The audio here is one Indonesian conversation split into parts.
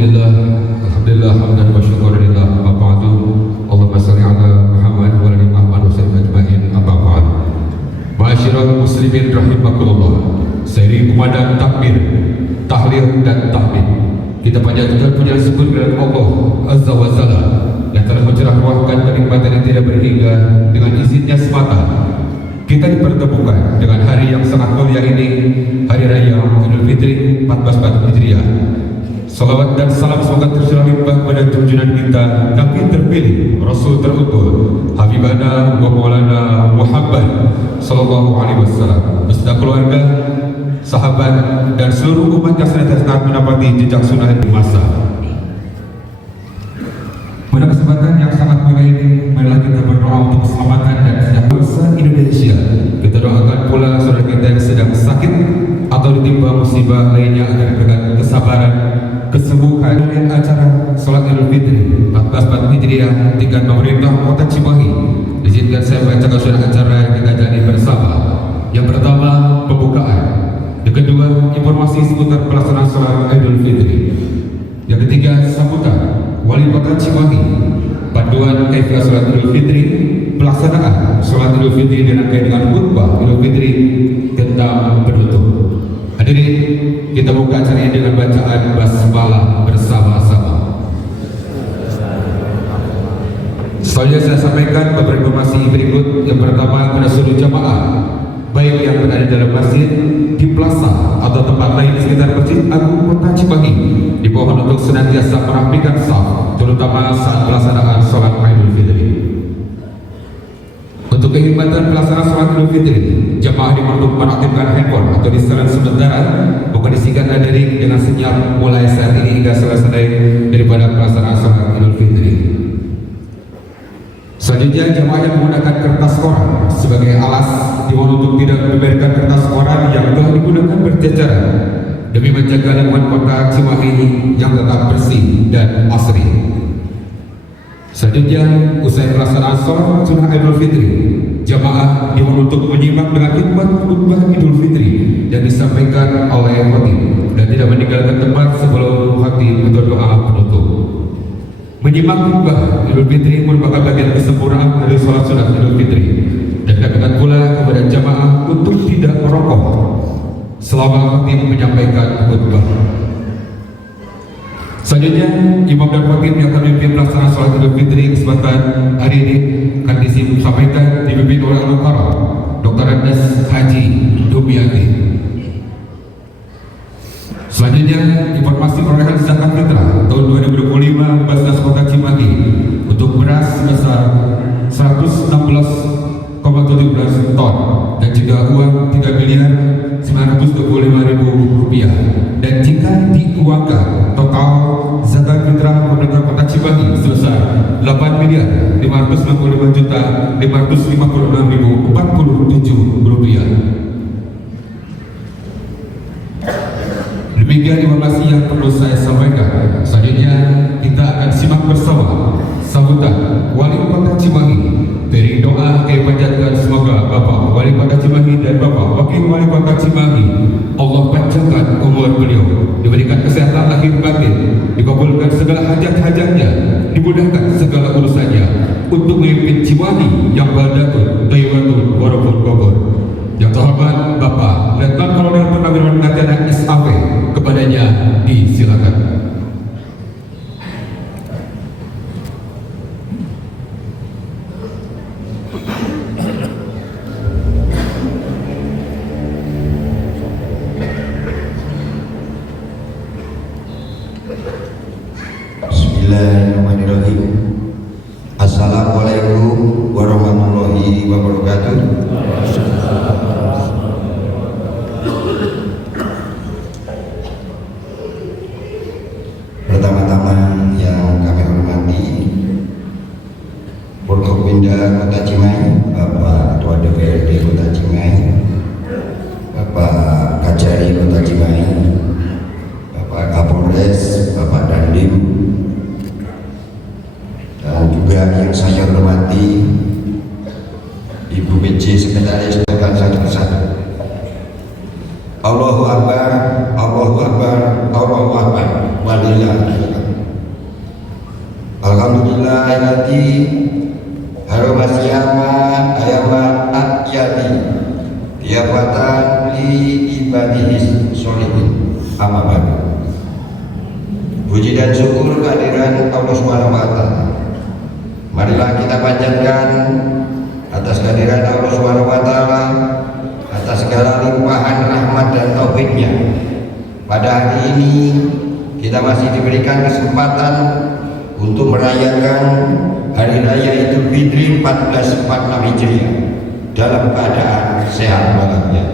Alhamdulillah hamdan wa syukurillah amma ba'du. Allahumma shalli ala Muhammad wa ali Muhammad wa sallim ajma'in amma ba'd. Ma'asyiral muslimin rahimakumullah. Seiring kumandang takbir, tahlil dan tahmid, kita panjatkan puja syukur kepada Allah Azza wa Jalla yang telah mencerahkan kenikmatan yang tidak berhingga. Dengan izinnya semata kita dipertemukan dengan hari yang sangat mulia ini, Hari Raya Idul Fitri 1444 Hijriah. Salawat dan salam semoga tercurah limpah pada junjungan kita, Nabi terpilih, Rasul terutul, Habibana wa Maulana Muhammad sallallahu alaihi wasallam, beserta keluarga, sahabat dan seluruh umat yang senantiasa menapati jejak sunnah di masa. Pada kesempatan yang sangat mulia ini, marilah kita berdoa untuk keselamatan dan kesejahteraan bangsa Indonesia. Kita doakan pula saudara kita yang sedang sakit atau ditimpa musibah lainnya agar diberikan kesabaran, kesembuhan. Dan acara Salat Idul Fitri 1444 Hijriah tingkat pemerintah Kota Cimahi, izinkan saya membacakan surat acara yang kita jalani bersama. Yang pertama, pembukaan. Yang kedua, informasi seputar pelaksanaan Salat Idul Fitri. Yang ketiga, sambutan Wali Kota Cimahi, panduan kaifiah Salat Idul Fitri, pelaksanaan Salat Idul Fitri dirangkai dengan khutbah Idul Fitri tentang penutup. Hadirin, kita buka acara ini dengan bacaan basmalah bersama-sama. Selanjutnya saya sampaikan beberapa informasi berikut. Yang pertama, kepada seluruh jamaah baik yang berada dalam masjid, di plaza atau tempat lain di sekitar Masjid Agung Kota Cimahi, dimohon untuk senantiasa merapikan saf, terutama saat pelaksanaan Salat Idul Fitri. Untuk kekhidmatan pelaksanaan Salat Idul Fitri, jamaah dimohon untuk menaktifkan handphone atau di silent sementara, bukan disingkat dari dengan senyap mulai saat ini hingga selesai daripada pelaksanaan Salat Idul Fitri. Selanjutnya, jamaah yang menggunakan kertas koran sebagai alas dimohon untuk tidak membiarkan kertas koran yang telah digunakan berceceran demi menjaga lingkungan Kota Cimahi yang tetap bersih dan asri. Selanjutnya, usai pelaksanaan Salat Sunnah Idul Fitri, jamaah dimohon untuk menyimak dengan khutbah Idul Fitri yang disampaikan oleh khatib dan tidak meninggalkan tempat sebelum khatib untuk doa penutup. Menyimak khutbah Idul Fitri merupakan bagian kesempurnaan dari Salat Sunnah Idul Fitri, dan katakan pula kepada jamaah untuk tidak merokok selama khatib menyampaikan khutbah. Selanjutnya, imam dan khatib yang akan memimpin pelaksanaan Salat Idul Fitri kesempatan hari ini akan disampaikan dipimpin oleh Al-Mukarram Dr. Andes Haji Dumiati. Selanjutnya, informasi perolehan zakat fitrah tahun 2025 Basnas Kota Cimahi untuk beras sebesar 116,17 ton dan juga uang 3.925.000 rupiah. Dan jika diuangkan, total zakat fitrah pemerintah Kota Cimahi sebesar 8.555.556.047 rupiah. Demikian informasi yang perlu saya sampaikan. Selanjutnya, kita akan simak bersama sambutan Wali Kota Cimahi. Dari doa kami panjatkan semoga Bapak Wali Kota Cimahi dan Bapak Wakil Wali Kota Cimahi, Allah panjangkan umur beliau, diberikan kesehatan lahir batin, dikabulkan segala hajat-hajatnya, dimudahkan segala urusannya untuk memimpin Cimahi yang baldatun tayyibatun warabun Bogor. Yang terhormat Bapak Letnan Kolonel Purnawirawan Natana SAP, kepadanya disilakan. Bismillahirrahmanirrahim. Assalamualaikum warahmatullahi wabarakatuh. Pertama-tama yang kami hormati Forkopimda Kota Cimahi, Bapak Ketua DPRD Kota Cimahi, Bapak Kajari Kota Cimahi, Bapak Kapolres, Bapak Dandim, dan juga yang saya hormati Ibu PJ Sekretaris Dewan satu-satu. Allahu Akbar, Allahu Akbar, Allahu Akbar, walillah Alhamdulillah ilati haromasyama ayaman akyati tiapatan li ibadihis solihin amabadu. Puji dan syukur kehadiran Allah SWT. Marilah kita panjatkan atas kehadiran Allah SWT, atas segala limpahan rahmat dan taufiknya. Pada hari ini kita masih diberikan kesempatan untuk merayakan Hari Raya Idul Fitri 1446 Hijriah dalam keadaan sehat walafiat.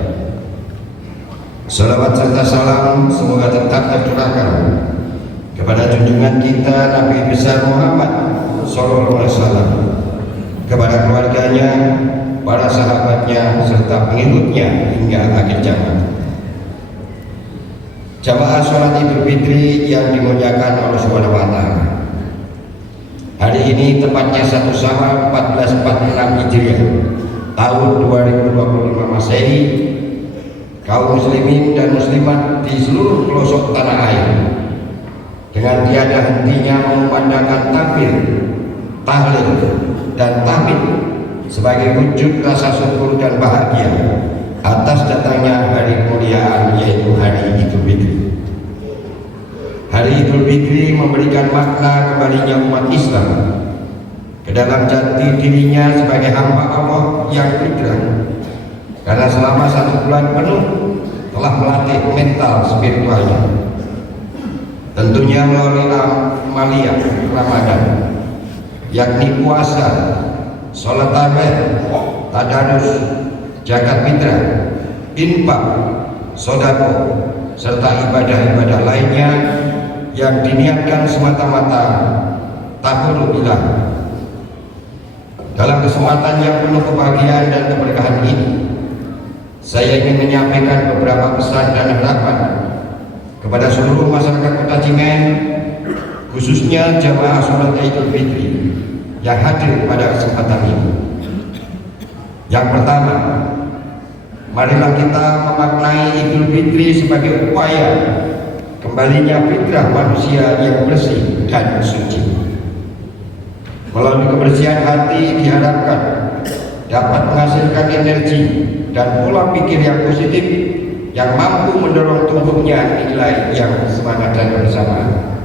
Salawat serta salam semoga tetap tercurahkan kepada junjungan kita Nabi besar Muhammad Sallallahu Alaihi Wasallam, kepada keluarganya, para sahabatnya, serta pengikutnya hingga akhir zaman. Jamaah sholat Idul Fitri yang dimuliakan Allah Subhanahu Wa Taala. Hari ini tepatnya 1 Syawal 1446 Hijriah tahun 2025 Masehi, kaum muslimin dan muslimat di seluruh pelosok tanah air dengan tiada hentinya mengumandangkan takbir, tahlil dan tahmid sebagai wujud rasa syukur dan bahagia atas datangnya hari kemuliaan, yaitu hari Idul Fitri. Hari Idul Fitri memberikan makna kembalinya umat Islam ke dalam jati dirinya sebagai hamba Allah yang fitrah, karena selama 1 bulan penuh telah melatih mental spiritualnya, tentunya melalui amaliyah Ramadan, yakni puasa, sholat tarawih, tadarus, zakat fitrah, infak, sedekah, serta ibadah-ibadah lainnya yang diniatkan semata-mata takarrubillah. Dalam kesempatan yang penuh kebahagiaan dan keberkahan ini, saya ingin menyampaikan beberapa pesan dan harapan kepada seluruh masyarakat Kota Cimahi, khususnya jamaah sholat Idul Fitri yang hadir pada kesempatan ini. Yang pertama, marilah kita memaknai Idul Fitri sebagai upaya kembalinya fitrah manusia yang bersih dan suci. Melalui kebersihan hati diharapkan dapat menghasilkan energi dan pola pikir yang positif yang mampu mendorong tumbuhnya nilai yang semangat dan kebersamaan.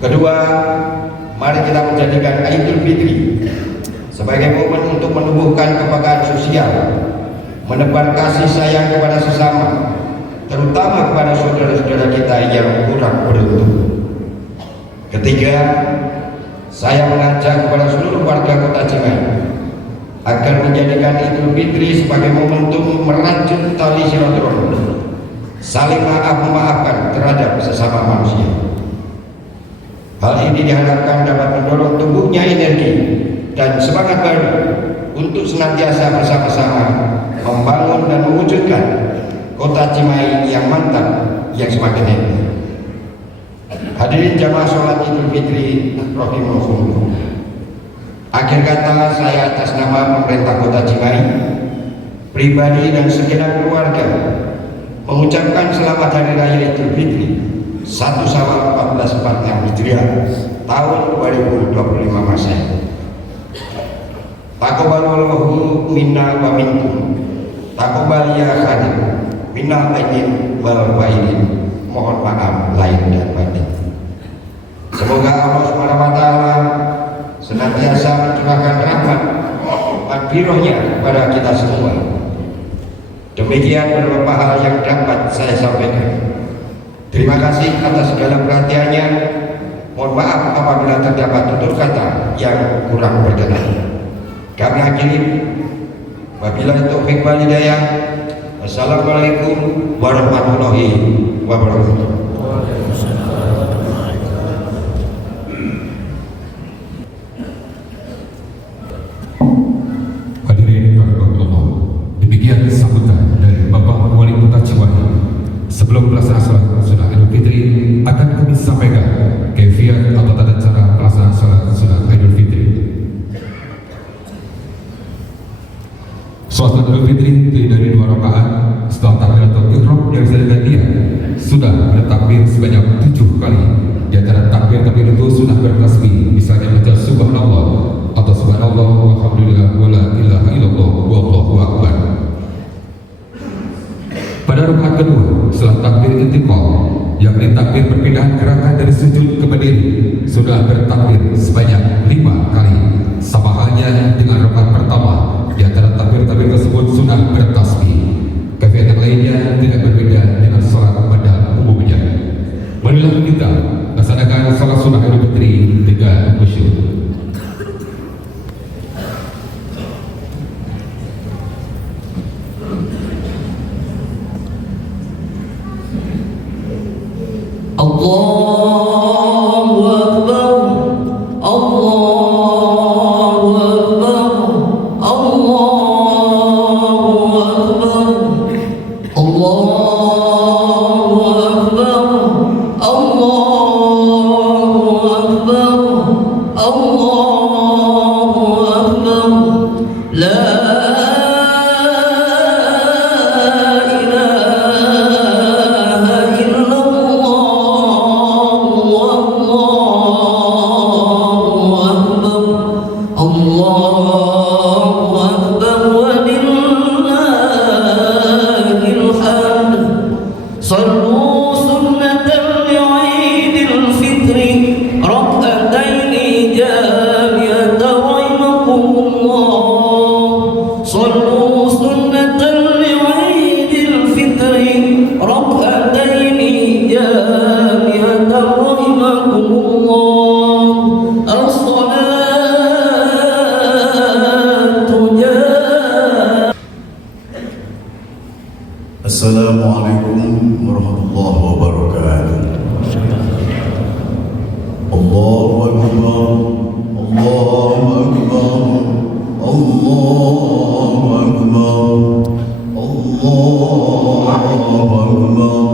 Kedua, mari kita menjadikan Idul Fitri sebagai momen untuk menumbuhkan kepekaan sosial, menebar kasih sayang kepada sesama, terutama kepada saudara-saudara kita yang kurang beruntung. Ketiga, saya mengajak kepada seluruh warga Kota Cimahi agar menjadikan Idul Fitri sebagai momentum merajut tali silaturahmi, saling memaafkan terhadap sesama manusia. Hal ini diharapkan dapat mendorong tumbuhnya energi dan semangat baru untuk senantiasa bersama-sama membangun dan mewujudkan Kota Cimahi yang mantap, yang semakin hebat. Hadirin jamaah sholat Idul Fitri rahimakumullah. Akhir kata, saya atas nama pemerintah Kota Cimahi, pribadi dan segenap keluarga mengucapkan selamat Hari Raya Idul Fitri 1 Syawal 1446 Hijriah tahun 2025 Masehi. Taqabbalallahu minna wa minkum. Taqabbal ya khadim minal aidin wal faidin. Mohon maaf lahir dan batin. Semoga Allah SWT senantiasa mencurahkan rahmat makfirahnya kepada kita semua. Demikian beberapa hal yang dapat saya sampaikan. Terima kasih atas segala perhatiannya. Mohon maaf apabila terdapat tutur kata yang kurang berkenan. Kami akhiri, wabillahi taufiq wal hidayah. Wassalamualaikum warahmatullahi wabarakatuh. Hadirin rahimakumullah, demikian sambutan dari Bapak Wali Kota Cimahi. Sebelum pelaksanaan sholat Idul Fitri, akan kami sampaikan kaifiat atau tata cara pelaksanaan sholat Idul Fitri. Sholat Idul Fitri terdiri dari 2 rakaat. Setelah takbiratul ihram yang sudah digantian, sudah menetapkan intiqal, yakni takbir perpindahan gerakan dari sujud ke berdiri, sudah bertakbir sebanyak 5 kali. Sama halnya dengan rakaat pertama, di antara takbir-takbir tersebut sudah bertasbih. Kaifiat yang lainnya tidak berbeda dengan salat pada umumnya. Marilah kita laksanakan salat sunnah Idul Fitri dengan khusyuk. Allahu Akbar, Allahu Akbar, Allahu Akbar, Allahu Akbar, Allahu Akbar, Allahu Akbar, La صلوا سنة لعيد الفطر ركعتين جامعة رحمكم الله. صلوا سنة لعيد الفطر ركعتين جامعة رحمكم الله. الصلاة جامعة. Assalamualaikum warahmatullahi wabarakatuh. Allahu Akbar, Allahu Akbar, Allahu Akbar, Allahu Akbar, Allahu Akbar,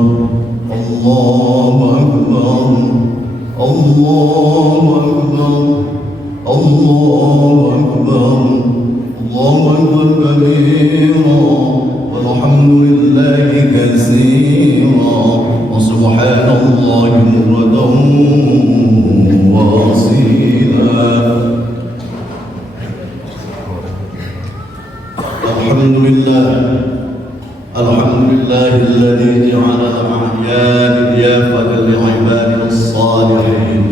Allahu Akbar, Allahu Akbar, Allahu Akbar kabira. Alhamdulillah katsira wa subhanallah bukratan wa asila. Alhamdulillah, alhamdulillah alladhi ja'ala al-a'yan diyafatan li'ibadihi as-salihin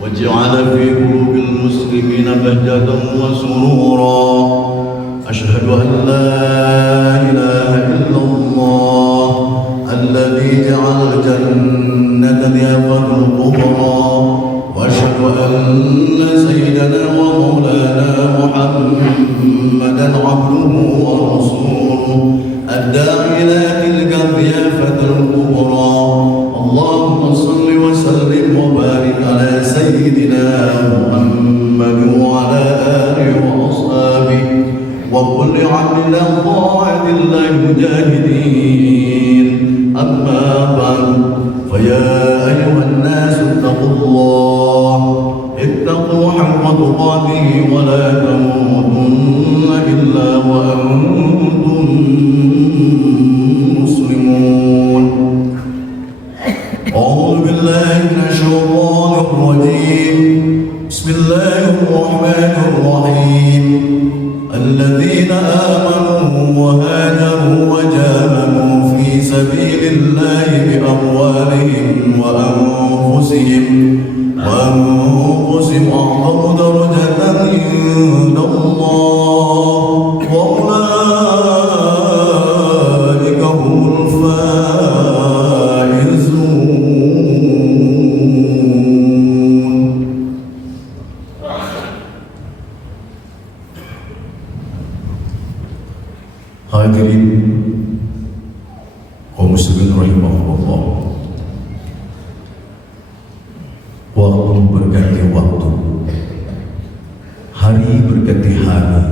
wa ja'ala fi qulubil muslimina bahjatan wa surura. أشهد أن لا إله إلا الله الذي جعل الجنة ديار الكبرى وأشهد أن سيدنا ومولانا محمدا عبده ورسوله الداعي إلى تلك الضيافة الكبرى. اللهم صل وسلم وبارك على سيدنا محمد وعلى آله وأصحابه وكل عبد طاعة الله مجاهدين. أما بعد فيا أيها الناس اتقوا الله، اتقوا حق تقاته ولا تموتن إلا وأنتم مسلمون. أعوذ بالله من الشيطان الرجيم. بسم الله الرحمن الرحيم. الذين آمنوا وهاجروا وجاهدوا في سبيل الله بأموالهم وأنفسهم أعظم درجة عند الله وأولئك هم الفائزون. Hadirin kaum muslimin rahimahullah, waktu berganti waktu, hari berganti hari,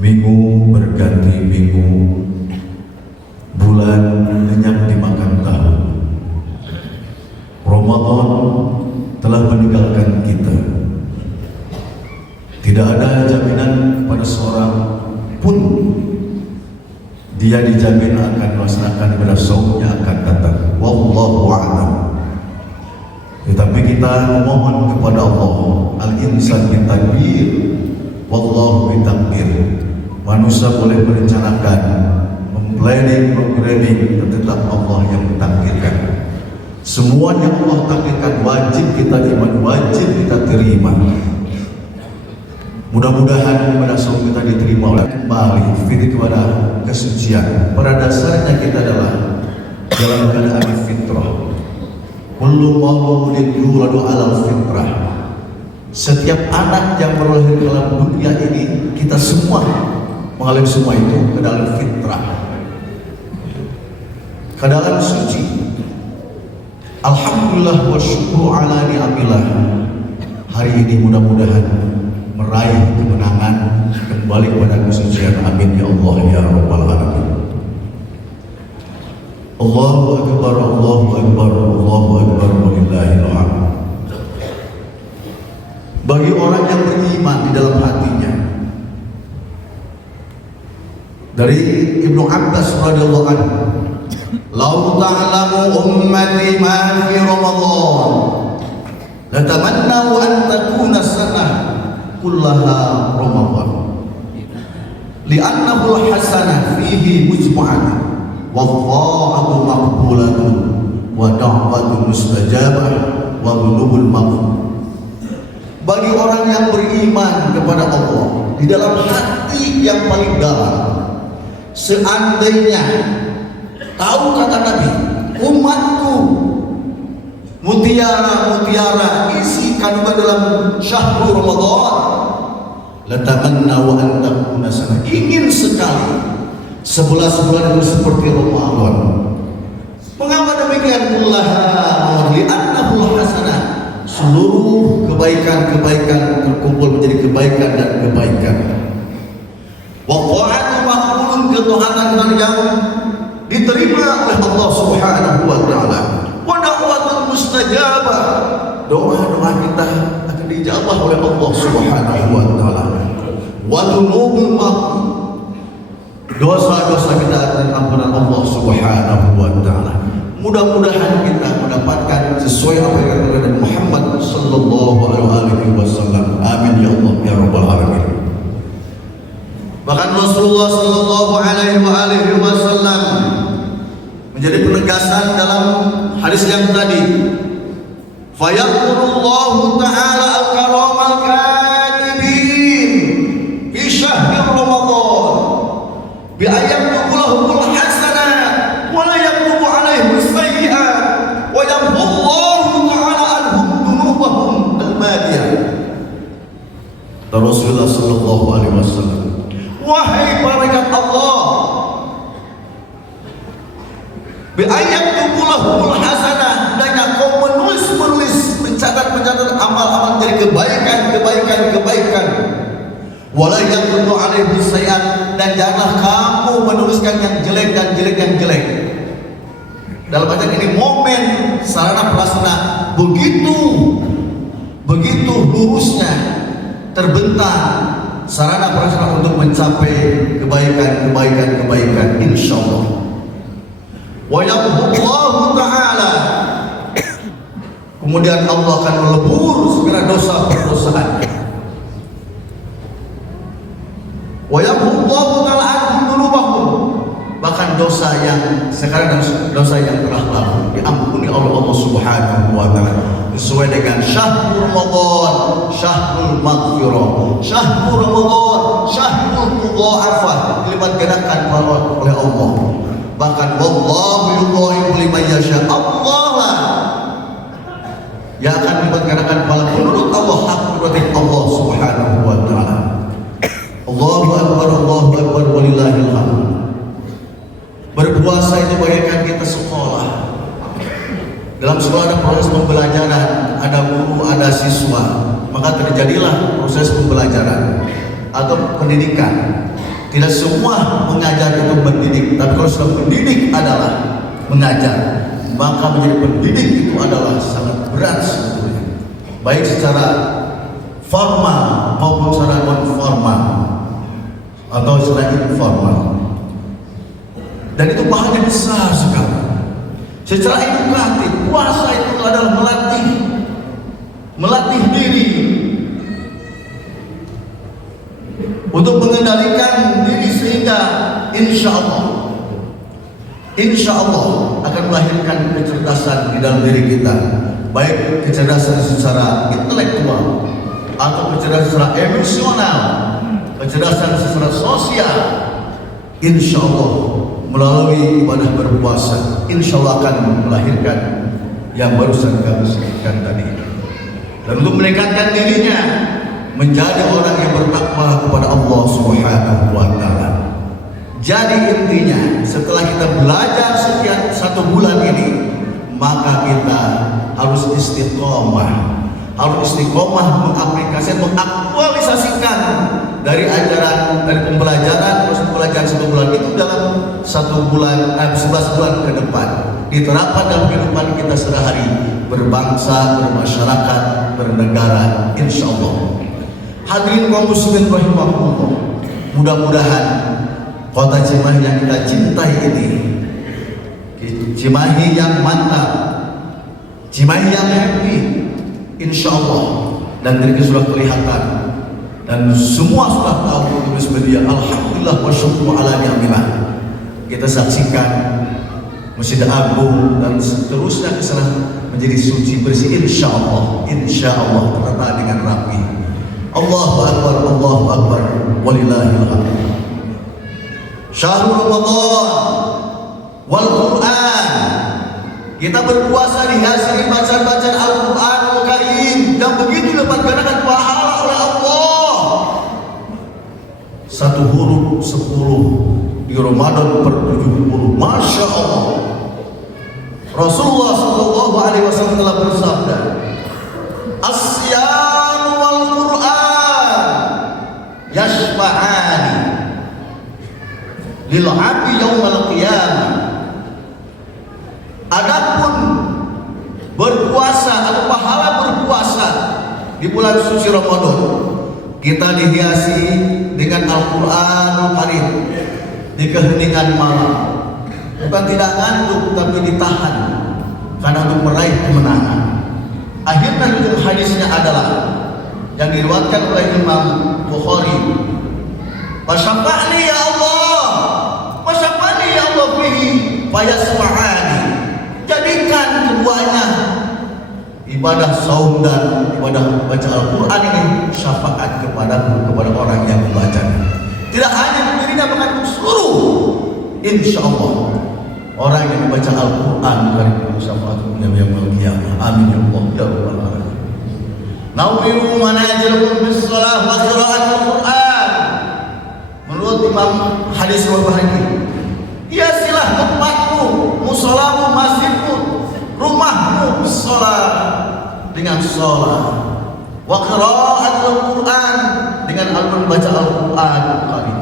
minggu berganti minggu, bulan lenyap dimakan tahun. Ramadan telah meninggalkan kita. Tidak ada jaminan pada seorang pun dia dijamin akan melaksanakan ibadah saumnya akan datang. Wallahu a'lam. Tetapi kita memohon kepada Allah, al-insan bitadbir, wallahu bitakbir. Manusia boleh merencanakan, planning, programming, tetap Allah yang mentakdirkan. Semua yang Allah takdirkan wajib kita iman, wajib kita terima. Mudah-mudahan pada saat kita diterima oleh kembali fit kepada kesucian. Pada dasarnya kita adalah dalam keadaan fitrah. Kullu mauludin yuladu alal fitrah. Setiap anak yang berlahir dalam dunia ini, kita semua mengalami semua itu ke dalam fitrah, ke dalam suci. Alhamdulillah wa syukru ala ni'amillah. Hari ini mudah-mudahan meraih kemenangan kembali kepada kesucian. Amin ya Allah ya Rabbal Alamin. Allahu Akbar, Allahu Akbar, Allahu Akbar, walillahil hamd. Bagi orang yang beriman di dalam hatinya, dari Ibnu Abbas radhiyallahu anhu, "Lau ta'lamu ummati ma fi Ramadan, latamannau an takuna sanah kullaha Ramadan. Li'annahu al-hasanah fihi mujma'an wa dha'atu maqbulatun wa da'watu mustajabah wa dhunubul maghfur." Bagi orang yang beriman kepada Allah di dalam hati yang paling dalam, seandainya tahu kata Nabi, umatku mutiara-mutiara isi kandungan dalam syahrul Ramadan, latamanna wa an takuna sana, ingin sekali 11 bulan itu seperti Ramadan. Mengapa demikian? Kullaha li'annahu hasanah, seluruh kebaikan-kebaikan terkumpul menjadi kebaikan dan kebaikan. Wa ta'atu maqbulun, ketuhanan yang diterima oleh Allah Subhanahu wa taala. Wa da'watun mustajabah, doa-doa kita akan dijawab oleh Allah Subhanahu wa taala. Wa dzunubul maghfur, dosa-dosa kita akan ampunan Allah Subhanahu wa taala. Mudah-mudahan kita mendapatkan sesuai apa yang dikatakan Muhammad sallallahu alaihi wasallam. Amin ya Allah ya Rabbal Alamin. Bahkan Rasulullah sallallahu alaihi wasallam menjadi penegasan dalam hadis yang tadi, fayaqulullahu ta'ala al-karamal katibin fi syahri Ramadan bi ayyatuhu lahumul hasanat wa la yaktubu alaihim sayyi'at wa yamhullahu ta'ala anhum dhunubahum al-madiyah. Rasulullah sallallahu alaihi wasallam, wahai malaikat Allah, bi ayyatuhul hasanah, hendaknya kau menulis mencatat amal-amal dari kebaikan. Wala yaktubu alaihi sayyi'at, dan janganlah kamu menuliskan yang jelek. Dalam bacaan ini momen sarana prasarana begitu lurusnya terbentang sarana prasarana untuk mencapai kebaikan insyaallah. Wa yamhullahu ta'ala, kemudian Allah akan melebur segala dosa perdosaan. Wa yamhullahu ta'ala anhum dzunubahum, bahkan dosa yang sekarang dan dosa yang telah lalu diampuni oleh Allah Subhanahu wa taala sesuai dengan syahrul Ramadan, syahrul maghfirah, syahrul Ramadan, syahrul mudha'afah, dilipat gandakan oleh Allah. Bahkan wallahu yudha'ifu liman yasha, Allah lah yang akan dilipat gandakan pahala menurut Allah, hak prerogatif Allah Subhanahu wa taala. Allahu akbar walillahil hamd. Berpuasa itu bagaikan kita sekolah. Dalam sekolah ada proses pembelajaran, ada guru, ada siswa, maka terjadilah proses pembelajaran atau pendidikan. Tidak semua mengajar itu mendidik, tapi kalau sudah mendidik adalah mengajar, maka menjadi pendidik itu adalah sangat berat sebetulnya, baik secara formal maupun secara non formal atau secara informal. Dan itu pahalanya besar sekali. Secara edukatif, puasa itu adalah melatih diri untuk mengendalikan diri sehingga insya Allah insya Allah akan melahirkan kecerdasan di dalam diri kita, baik kecerdasan secara intelektual atau kecerdasan secara emosional, kecerdasan secara sosial. Insya Allah melalui ibadah berpuasa, insya Allah akan melahirkan yang barusan kami sebutkan tadi. Dan untuk meningkatkan dirinya menjadi orang yang bertakwa kepada Allah Subhanahu wa Ta'ala. Jadi intinya, setelah kita belajar setiap 1 bulan ini, maka kita harus istiqomah. Harus istiqomah mengaplikasikan, mengaktualisasikan dari ajaran, dari pembelajaran, terus pembelajaran 1 bulan itu dalam 11 bulan ke depan. Diterapkan dalam kehidupan kita sehari-hari, berbangsa, bermasyarakat, bernegara, insya Allah. Hadirin kaum muslimin rahimahullah, mudah-mudahan kota Cimahi yang kita cintai ini, Cimahi yang mantap, Cimahi yang happy, insya Allah. Dan dari sudah kelihatan dan semua sudah tahu tulis media. Alhamdulillah wa syukur ala ni'amillah. Kita saksikan Masjid Agung dan seterusnya kesana menjadi suci bersih, insya Allah tertata dengan rapi. Allahu Akbar, Allahu Akbar, walillahil hamd. Syahrul Ramadan wal Quran. Kita berpuasa dihiasi bacaan-bacaan Al-Quranul Karim yang begitu dapat gandakan pahala oleh Allah. 1 huruf 10 di Ramadan per 70. Masya Allah. Rasulullah Sallallahu Alaihi Wasallam telah bersabda, As-siyam wal Quran yashfa'ani lil 'abdi yaumal qiyamah. Adapun berpuasa atau pahala berpuasa di bulan suci Ramadan, kita dihiasi dengan Al-Quranul Karim di keheningan malam. Bukan tidak ngantuk, tapi ditahan karena untuk meraih kemenangan. Akhirnya ujung hadisnya adalah yang diriwayatkan oleh Imam Bukhari, Wasyafa'ni ya Allah, wasyafa'ni ya Allah fihi fayasma'ani. Jadikan keduanya, ibadah saum dan ibadah baca Al-Quran ini, syafaat kepada orang yang membacanya. Tidak hanya dirinya, bahkan seluruh, insya Allah orang yang membaca Al-Quran dari syafaat yaumul qiyamah. Amin ya Allah ya rabbal alamin. Nawiru manajilukum bis shalah wa qiraatul Quran. Menurut Imam hadis Bukhari, hiasilah tempatmu, musolamu, masjidmu, rumahmu sholat dengan sholat, wa qiraatul Quran dengan membaca Al-Quran Karim.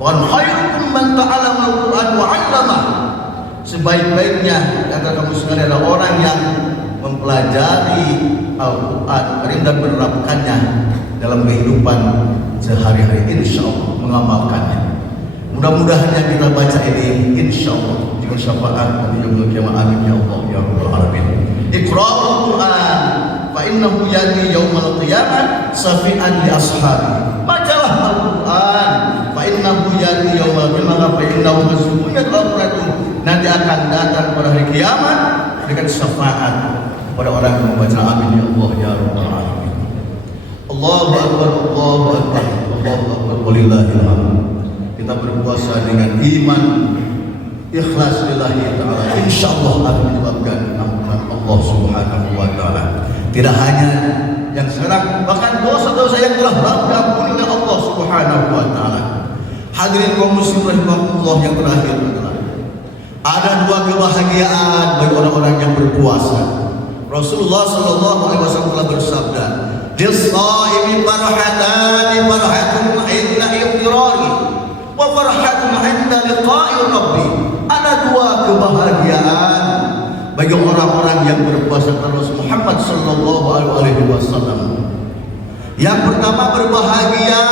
Wa khairukum man ta'allama Al-Quran wa 'allama. Sebaik-baiknya kata kamu sekalian adalah orang yang mempelajari Al-Quran Karim dan menerapkannya dalam kehidupan sehari-hari, insya Allah mengamalkannya. Mudah-mudahan yang kita baca ini insya Allah dengan syafaat Nabi yaumil qiyamah. Amin ya Allah ya rabbal alamin. Iqra'ul Quran fa innahu yati yaumil qiyamah safi'an li ashabi. Bacalah Al-Quran fa innahu yati yaumil qiyamah fa innahu mas'ulun al-Quran. Nanti akan datang pada hari kiamat dengan syafaat kepada orang yang membaca. Amin ya Allah ya rabbal alamin. Allahu akbar, Allahu akbar, Allahu akbar, walillahil hamd. Kita berpuasa dengan iman, ikhlas lillahi ta'ala, insyaallah akan menyebabkan ampunan Allah Subhanahu wa ta'ala. Tidak hanya yang sekarang, bahkan dosa-dosa yang telah diampuni oleh Allah Subhanahu wa ta'ala. Hadirin kaum muslimin rahimahullah, yang terakhir adalah ada 2 kebahagiaan bagi orang-orang yang berpuasa. Rasulullah sallallahu alaihi wasallam telah bersabda, "Lis-shaimi farhatani, farhatun 'inda iftirari wa farhatun 'inda liqa'i rabbi." Ada 2 kebahagiaan bagi orang-orang yang berpuasa. Rasul Muhammad sallallahu alaihi wasallam. Yang pertama, berbahagia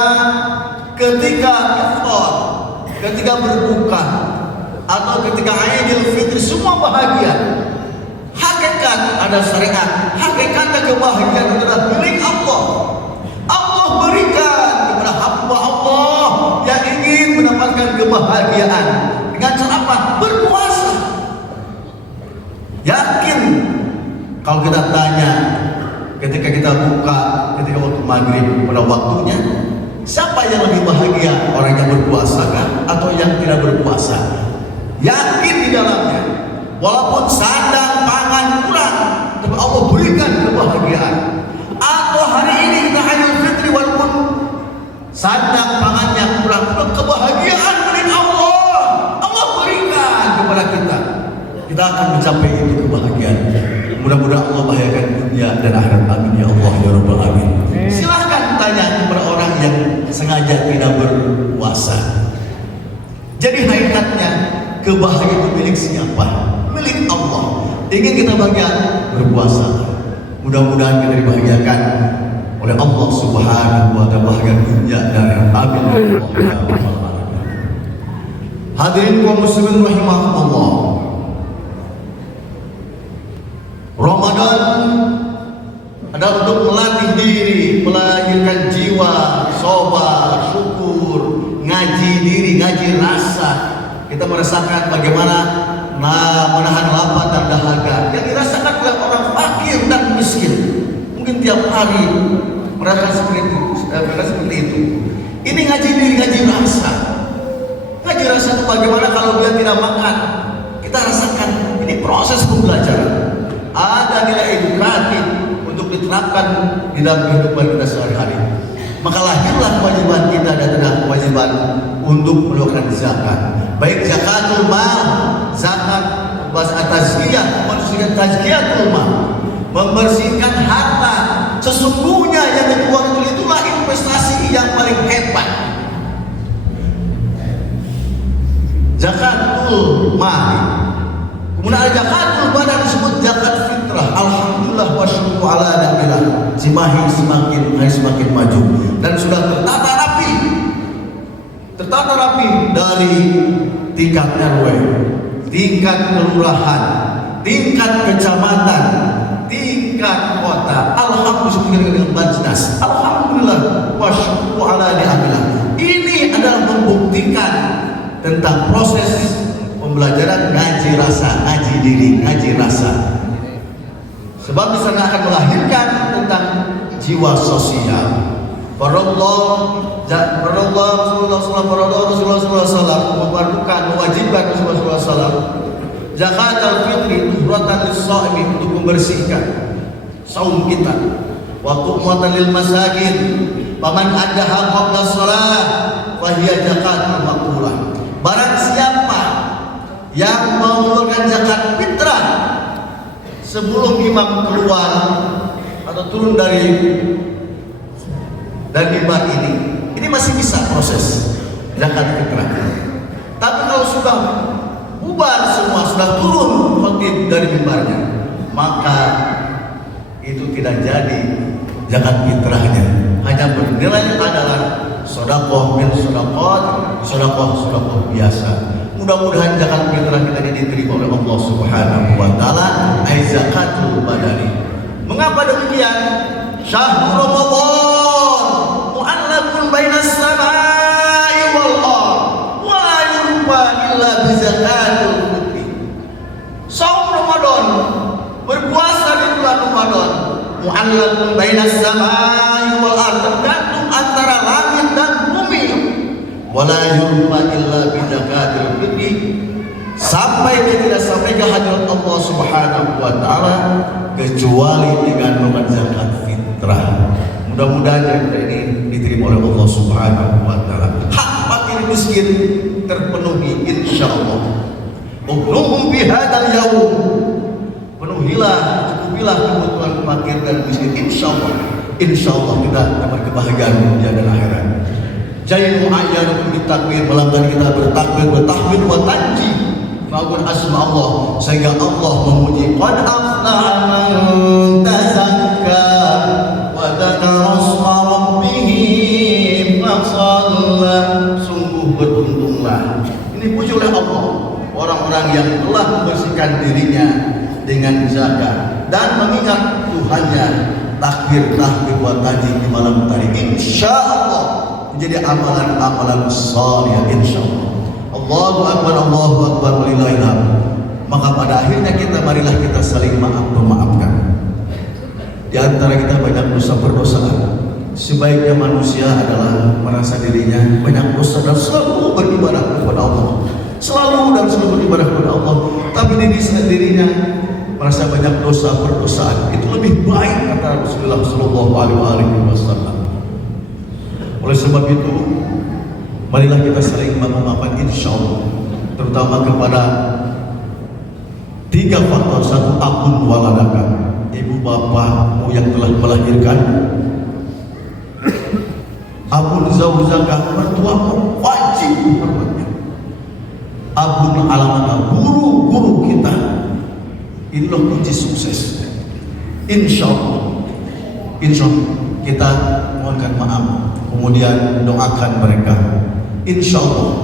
ketika iftar, ketika berbuka, atau ketika Idul Fitri, semua bahagia. Hakikat ada syariat, hakikatnya kebahagiaan adalah milik Allah. Allah berikan kepada hamba Allah yang ingin mendapatkan kebahagiaan dengan cara apa? Berpuasa. Kalau kita tanya ketika kita buka ketika waktu maghrib pada waktunya, siapa yang lebih bahagia, orang yang berpuasa kah atau yang tidak berpuasa? Yakin di dalamnya, walaupun sandang pangan kurang, tapi Allah berikan kebahagiaan. Atau hari ini kita Idul Fitri walaupun sandang pangannya kurang, kebahagiaan milik Allah. Allah berikan kepada kita. Kita akan mencapai itu kebahagiaan. Mudah-mudahan Allah bahagiakan dunia dan akhirat. Amin ya Allah ya Rabbal alamin. Silahkan tanya kepada orang yang sengaja tidak berpuasa. Jadi hakikatnya kebahagiaan itu milik siapa? Milik Allah. Ingin kita bahagia, berpuasa. Mudah-mudahan kita dibahagiakan oleh Allah Subhanahu wa ta'ala, bahagia dunia dan akhirat. Amin ya Allah ya Rabbal alamin. Hadirin kaum muslimin rahimakumullah. Ramadan adalah untuk melatih diri, melahirkan jiwa, sabar, syukur, ngaji diri, ngaji rasa. Kita merasakan bagaimana menahan lapar dan dahaga yang dirasakan oleh orang fakir dan miskin. Mungkin tiap hari merasakan seperti itu. Ini ngaji diri, ngaji rasa. Ngaji rasa itu bagaimana kalau dia tidak makan. Kita rasakan ini proses pembelajaran. Ada nilai edukatif untuk diterapkan di dalam kehidupan kita sehari-hari. Maka lahirlah kewajiban kita dan kewajiban untuk melakukan zakat. Baik zakatul mal, zakat bahasa tazkiyah, membersihkan tazkiyatul mal, membersihkan harta. Sesungguhnya yang dikeluarkan itulah investasi yang paling hebat. Zakatul mal. Kemudian ada zakatul badan disebut zakat fitrah. Alhamdulillah wa syukur ala nabilah. Cimahi semakin maju dan sudah tertata rapi dari tingkat RW, tingkat kelurahan, tingkat kecamatan, tingkat kota. Alhamdulillah dengan Bajnas. Alhamdulillah wa syukur ala nabilah. Ini adalah membuktikan tentang proses pembelajaran ngaji rasa, ngaji diri, ngaji rasa. Sebab di sana akan melahirkan tentang jiwa sosial. Rasulullah SAW memperlukan, mewajibkan Rasulullah SAW zakat al-fitri tuhratan lis-shaimi, untuk membersihkan saum kita. Wa tu'matan lil masajid, faman addaha qabla shalah fa hiya zakatul maqbulah. Barang siapa yang mengeluarkan zakat fitrah sebelum imam keluar atau turun dari mimbar ini masih bisa proses zakat fitrah. Tapi kalau sudah bubar semua, sudah turun khotib dari mimbarnya, maka itu tidak jadi zakat fitrahnya. Hanya bernilai adalah sedekah bin sedekah biasa. Mudah-mudahan zakat fitrah kita ini diterima oleh Allah Subhanahu wa ta'ala, ay zakatul badani. Mengapa demikian? Syahrul Ramadan mu'allaqun bainas samai wal ardh wa la yurfa illa bi zakatul fitri. Saum Ramadan, berpuasa di bulan Ramadan, mu'allaqun bainas samai wal ardh, tergantung antara langit dan bumi. Wala yurfa illa bi zakatil fitri, sampai dia tidak sampai ke hadirat Allah Subhanahu wa ta'ala kecuali dengan melakukan zakat fitrah. Mudah-mudahan kita ini diterima oleh Allah Subhanahu wa ta'ala. Hak fakir miskin terpenuhi insyaallah. Ukhruhum fi hadzal yaum, penuhilah, cukupilah kebutuhan fakir dan miskin insyaallah. Insyaallah kita dapat kebahagiaan dunia dan akhirat. Jaimu ayyanakum bitakbir, melanggar kita bertakbir, bertahmid wa tanji ma'ul asma Allah, sehingga Allah memuji qad aflaha man tazakka wa dzakara isma rabbih fa shalla. Sungguh beruntunglah, ini puji oleh Allah, orang-orang yang telah membersihkan dirinya dengan zakat dan mengingat Tuhannya, takbir wa tanji di malam tadi, insyaallah menjadi amalan-amalan salih insyaallah. Allahu akbar walillahil hamd. Maka pada akhirnya marilah kita saling memaafkan. Di antara kita banyak dosa berdosaan. Sebaiknya manusia adalah merasa dirinya banyak dosa dan selalu beribadah kepada Allah. Selalu beribadah kepada Allah. Tapi dirinya merasa banyak dosa berdosaan. Itu lebih baik kata Rasulullah SAW. Oleh sebab itu, marilah kita sering memaafkan insyaallah, terutama kepada 3 faktor. 1, abun waladaka, ibu bapakmu yang telah melahirkan. Abun zaujaka, mertuamu wajib menghormatnya. Abun alamana, guru-guru kita. Inilah kunci sukses. Insyaallah kita mohonkan maaf, kemudian doakan mereka. Insyaallah.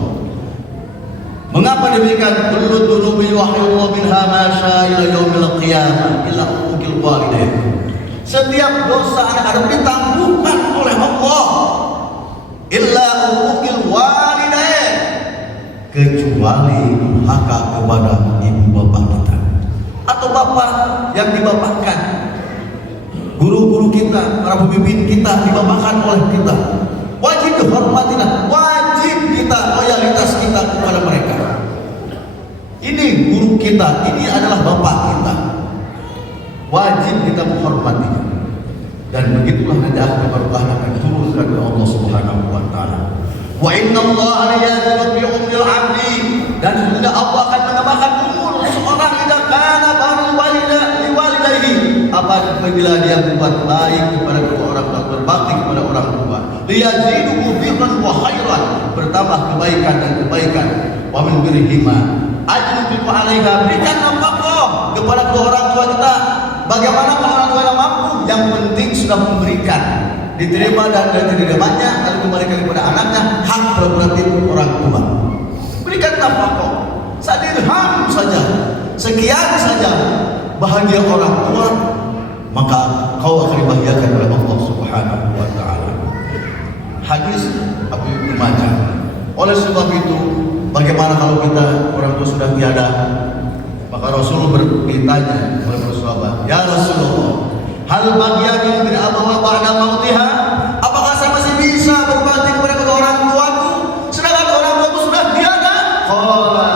Mengapa demikian? Kullu dunubi yuhillu minha ma syaa ila yaumil qiyamah illa uqil walidain. Setiap dosa anak ditangguhkan oleh Allah illa uqil walidain, kecuali durhaka kepada ibu bapak kita atau bapak yang dibapakkan. Guru-guru kita, para pemimpin kita dibapakkan oleh kita. Wajib dihormatilah, wajib kita loyalitas kita kepada mereka. Ini guru kita, ini adalah bapak kita. Wajib kita menghormatinya. Dan begitulah nanti akhir barokah akan turunkan oleh Allah Subhanahu wa taala. Wa inna Allah la yazidu bi umril 'abdi, dan sesungguhnya Allah akan menambahkan umur seorang jika kana barul walidayhi, apabila dia berbuat baik kepada kedua orang tua, berbakti kepada orang tua. Liyazidu birran wa khairan, bertambah kebaikan dan kebaikan. Wa min birrihima ajrukum 'alaiha, berikan nafkah kepada kedua orang tua kita. Bagaimana kalau orang tua yang mampu? Yang penting sudah memberikan, diterima dan diterimanya, lalu kembalikan kepada anaknya. Hak prerogatif orang tua. Berikan nafkah, sadirham saja, sekian saja, bahagia orang tua, maka kau akan dibahagiakan oleh Allah Subhanahu wa taala. Hadis Abu Majah. Oleh sebab itu, bagaimana kalau kita orang tua sudah tiada? Maka Rasul bertanya kepada Rasulullah, ya Rasulullah, hal bagian min abawa ba'da mautiha? Apakah saya masih bisa berbakti kepada kedua orang tuaku sedangkan orang tuaku sudah tiada? Qala,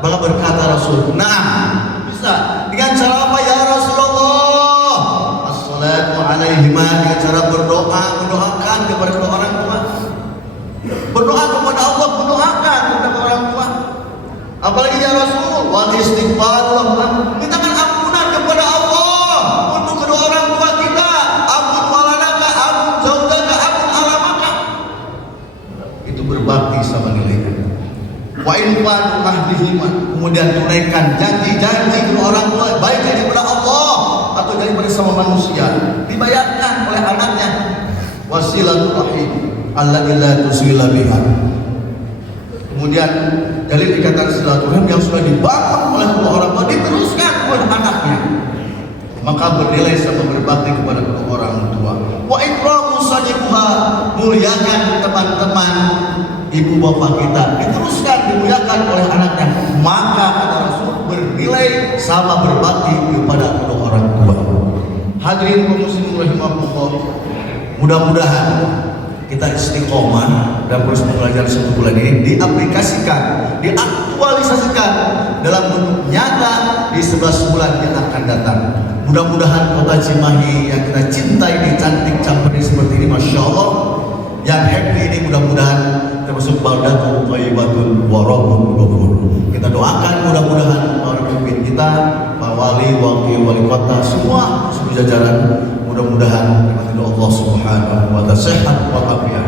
maka berkata Rasul, na'am, bisa. Dengan cara apa ya Rasulullah? As-salatu alaihima, dengan cara berdoa, mendoakan kepada kedua orang tua. Berdoa kepada Allah, mendoakan kepada orang tua. Apalagi ya Rasul, wa istighfarullah, mintakan ampunan kepada Allah untuk kedua orang tua kita. Ampun waladaka, ampun zaujaka, ampun alamaka. Itu berbakti sama nilainya. Wa infan mahdihima, kemudian tunaikan janji-janji kedua orang tua, baik daripada Allah atau daripada sama manusia, dibayarkan oleh anaknya. Wasilaturrahim alladzi la tusila biha. Kemudian dalil ikatan silaturahim yang sudah dibangun oleh kedua orang tua diteruskan oleh anaknya, maka bernilai sama berbakti kepada kedua orang tua. Wa ikramu sadiquha, muliakan teman-teman ibu bapak kita, diteruskan dimuliakan oleh anaknya, maka kata Rasul bernilai sama berbakti kepada kedua orang tua. Hadirin kaum muslimin rahimakumullah, mudah-mudahan kita istiqomah dan terus belajar 1 bulan ini diaplikasikan, diaktualisasikan dalam bentuk nyata di 11 bulan yang akan datang. Mudah-mudahan kota Cimahi yang kita cintai ini cantik campurnya seperti ini, masya Allah. Yang happy ini mudah-mudahan termasuk baldatun thayyibatun wa rabbun ghafur. Kita doakan mudah-mudahan para pemimpin kita, para wali kota, semua jajaran, mudah-mudahan rahmat Allah Subhanahu wa ta'ala sehat wa afiat.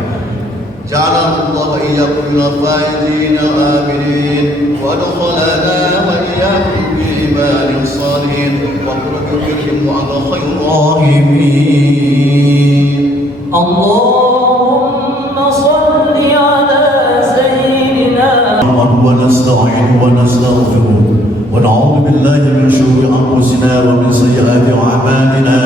Ja'alallahu wa iyyakum minal faizin aminin wa adkhalana wa iyyakum bi imanin salihin wa qul bikum wa ala khairil rahimin. Allahumma salli ala sayyidina wa nasta'in wa nastaghfiruh wa na'udzu billahi min shururi anfusina wa min sayyiati a'malina.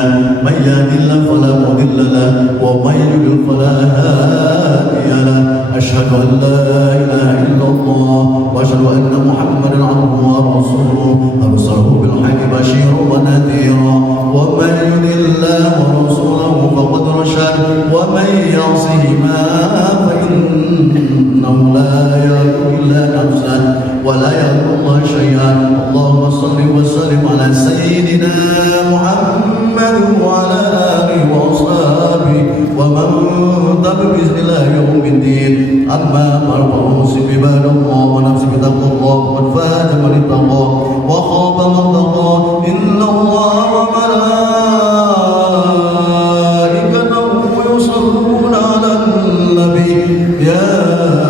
Man yahdihillahu fala mudilla lahu wa man yudlil fala hadiya lahu. Asyhadu an la ilaha illallah wa asyhadu anna Muhammadan 'abduhu wa rasuluh arsalahu bil haqqi basyiran wa nadhira wa man yudlil يوم الدين. أما بعد فأوصي عباد الله ونفسي بتقوى الله وقد فاز من اتقى وخاب من اتقى. إن الله وملائكته يصلون على النبي يا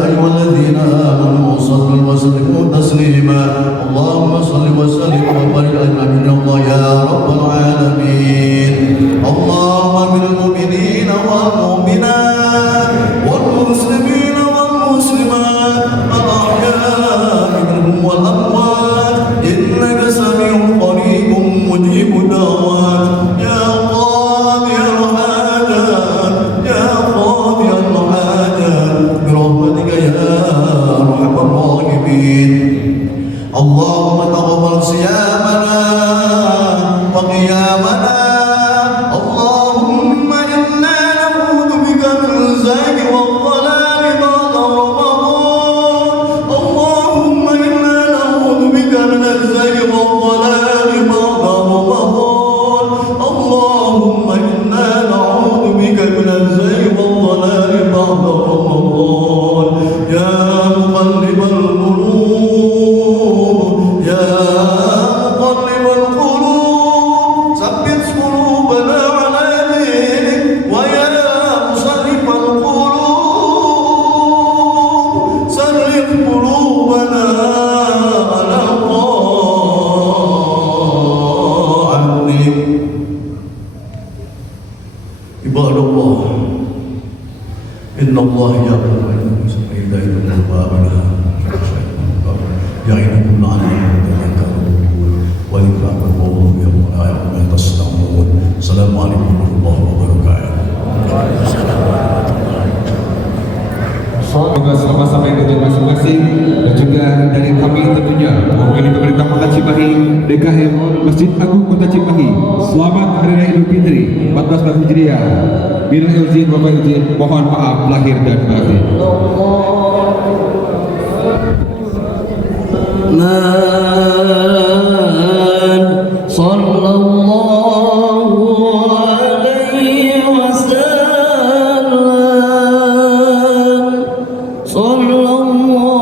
أيها الذين آمنوا صلوا وسلموا تسليما. اللهم صل وسلم وبارك على نبينا الله يا رب العالمين. اللهم بالمؤمنين والمؤمنات والمسلمين والمسلمات الأحياء منهم والأموات إنك سميع قريب مجيب الدعوات يا قاضي الحاجات يا قاضي الحاجات برحمتك يا أرحم الراحمين. اللهم تقبل صيامنا وقيامنا. اللهم إنا نعوذ بك من الزيغ والضلال بعد رمضان. اللهم إنا نعوذ بك من الزيغ والضلال بعد رمضان. اللهم إنا نعوذ بك من الزيغ والضلال بعد رمضان. يا مقلب القلوب يا مقلب القلوب ثبت قلوبنا على دينك. ويا مصرف القلوب صرف قلوبنا على طاعتك. عباد الله إن الله يأمر بالمعروف وإيتاء ذي القربى يعظكم لعلكم تذكرون وذكر أكبر يوم لا يوم تصدعون. السلام عليكم ورحمة الله وبركاته. Semoga sama-sama yang untuk masing-masing dan juga dari kami tentunya mewakili pemerintah Kota Cimahi, DKM Masjid Agung Kota Cimahi. Selamat Hari Raya Idul Fitri 14 Hijriah. Minal izin wa wal izin, mohon maaf lahir dan batin. Sallallahu alaihi wasallam. Sallallahu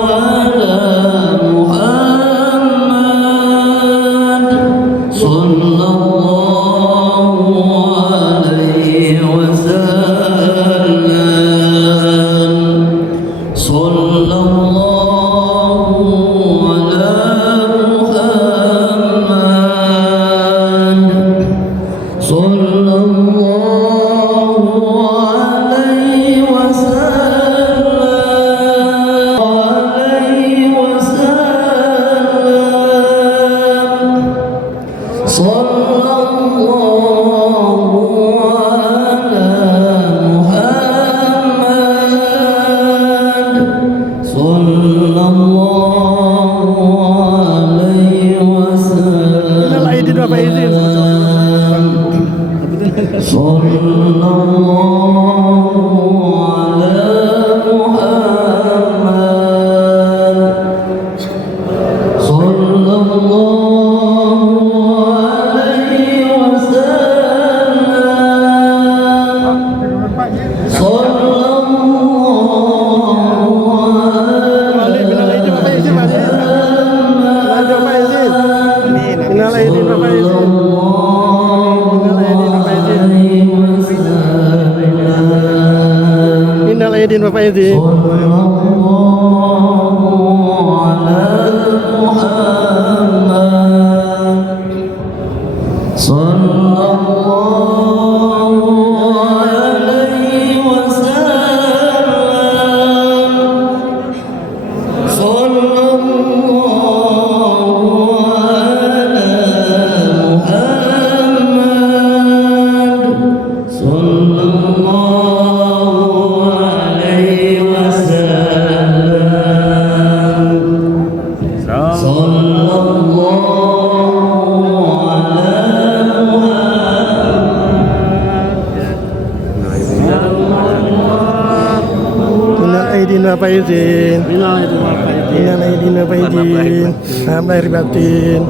ala Muhammad. Sallallahu alaihi wasallam. Sallallahu Bapak Izin. Bapak izin. Minal aidin Bapak izin. Maaf lahir batin.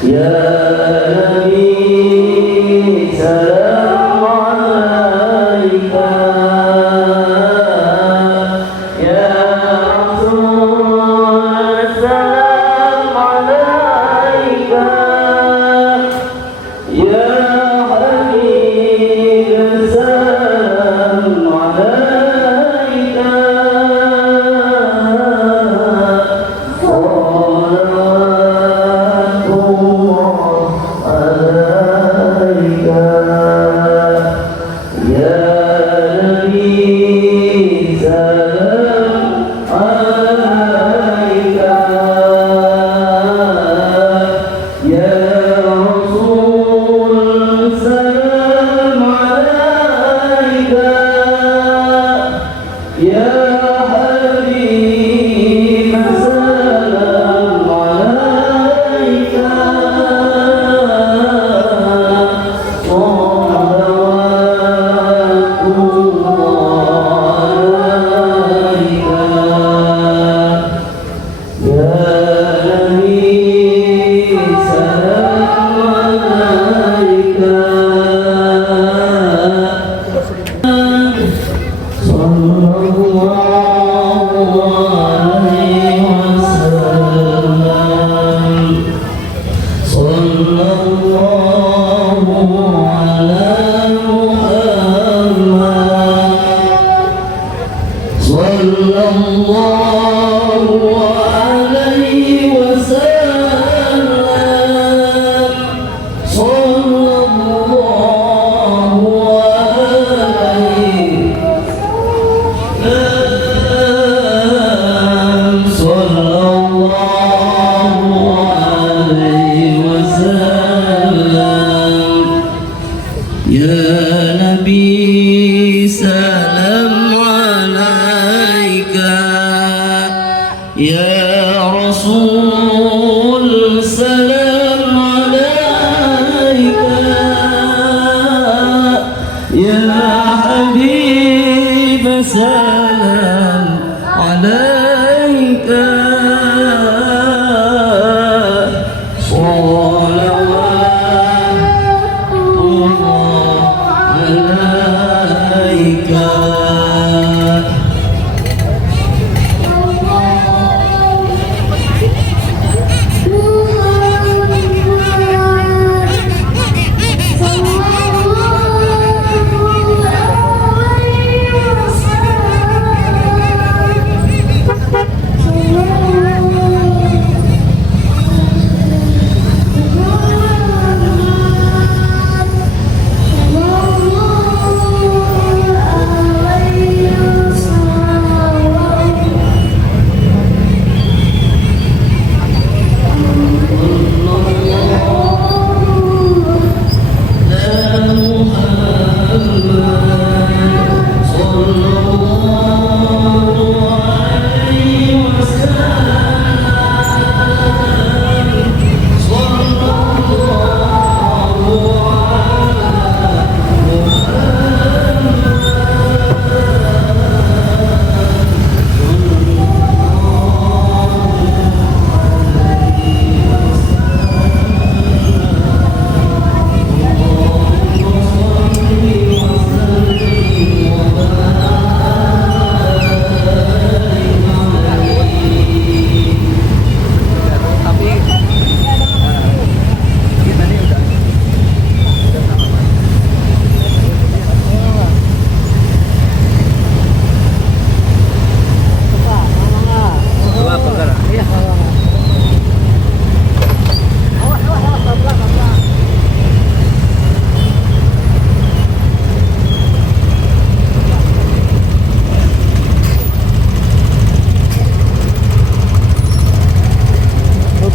Ya Nabi salam alaika, Ya Rasul salam alaika, Ya Habib salam alaika.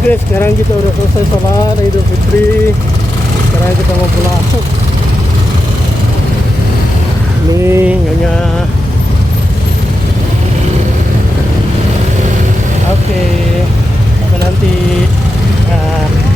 Oke, sekarang kita udah selesai sholat Idul Fitri. Sekarang kita mau pulang. Ini nyonya. Oke, sampai nanti. Nah.